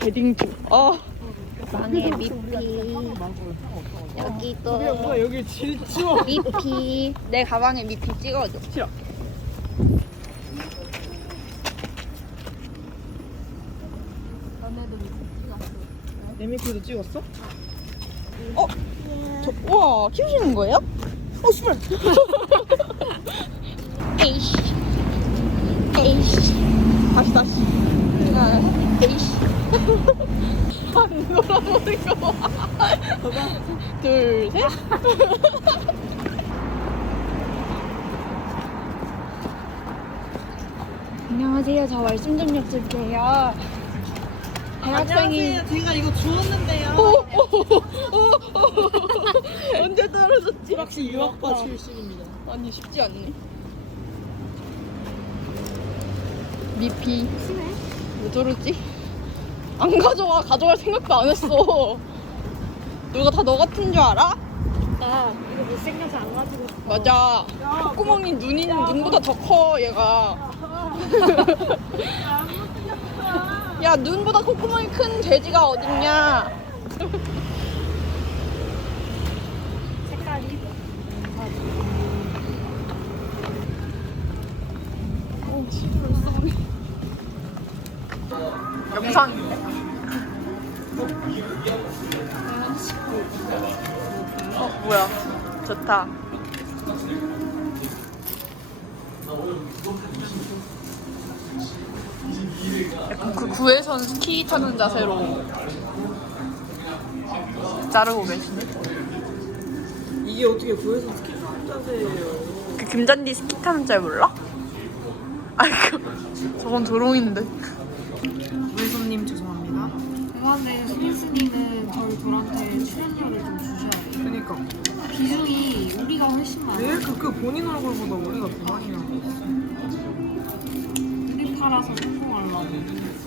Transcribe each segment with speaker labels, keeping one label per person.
Speaker 1: 헤딩2. 어.
Speaker 2: 방에 미피 여기 또
Speaker 1: 뭐야 여기 추워.
Speaker 2: 미피 내 가방에 미피 찍어줘
Speaker 1: 싫어. 에미크도 찍었어? 어? 저, 우와, 키우시는 거예요? 어, 씨발.
Speaker 2: 에이씨 에이씨
Speaker 1: 다시, 다시.
Speaker 2: 하나 에이씨
Speaker 1: 안 놀아보는 거 봐. 둘, 셋.
Speaker 2: 안녕하세요 저 말씀 좀 여쭐게요 대학생이
Speaker 1: 제가 이거 주웠는데요. 언제 떨어졌지? 혹시 유학파 출신입니다. 아니, 쉽지 않네. 미피. 왜 저러지? 안 가져와. 가져갈 생각도 안 했어. 누가 다 너 같은 줄 알아?
Speaker 2: 나 이거 못생겨서 안 가지고 싶어
Speaker 1: 맞아. 콧구멍이 눈이 눈보다 더 커, 얘가. 야, 눈보다 콧구멍이 큰 돼지가 어딨냐? 영상인데? 어, 뭐야. 좋다. 약간 그 구에선 스키 타는 자세로 자르고 계시네.
Speaker 3: 이게 어떻게 구에서 스키 타는 자세예요?
Speaker 1: 그 김잔디 스키 타는 짤 몰라? 아이고, 저건 드롱인데.
Speaker 3: 물손님 죄송합니다.
Speaker 4: 그런데 스미스님은 저희 둘한테 출연료를 좀 주셔야 돼요.
Speaker 3: 그니까
Speaker 4: 비중이 우리가 훨씬 많아요.
Speaker 3: 왜 그렇게 본인 얼굴보다 우리가 더 많이 나와?
Speaker 4: 우리 팔아서 소통하려고.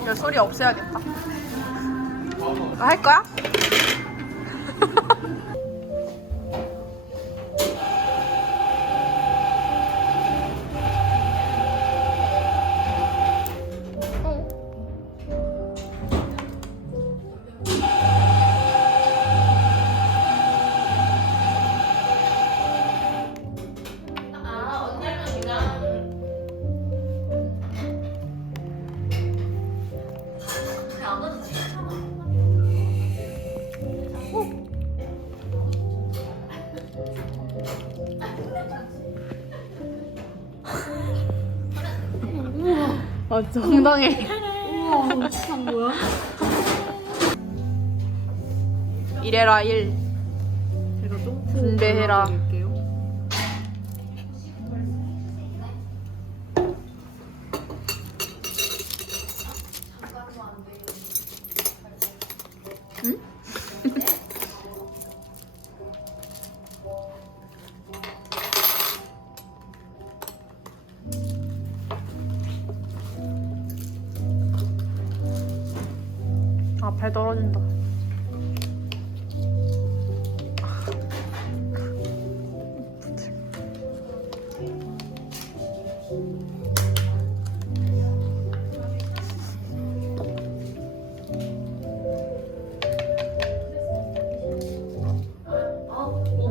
Speaker 1: 이거 소리 없애야겠다. 이거 할 거야? 아, 정당해.
Speaker 4: 우와, 진짜 뭐야?
Speaker 1: 이래라 일.
Speaker 3: 제가 똥
Speaker 1: 분배해라.
Speaker 3: 드
Speaker 1: 아, 발 떨어진다.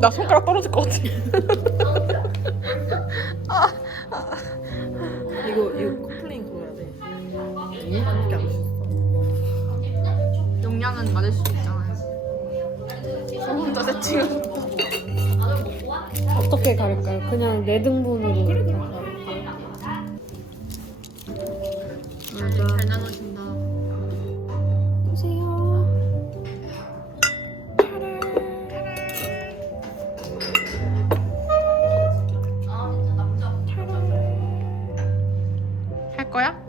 Speaker 1: 나 손가락 떨어질 것 같아.
Speaker 3: 이거
Speaker 1: 영향은 받을 수 있잖아요. 소금 더 세팅.
Speaker 4: 어떻게 가를까요? 그냥 네 내등분으로. 갈까요? 맞아. 네, 잘 나누신다. 보세요. 할 거야?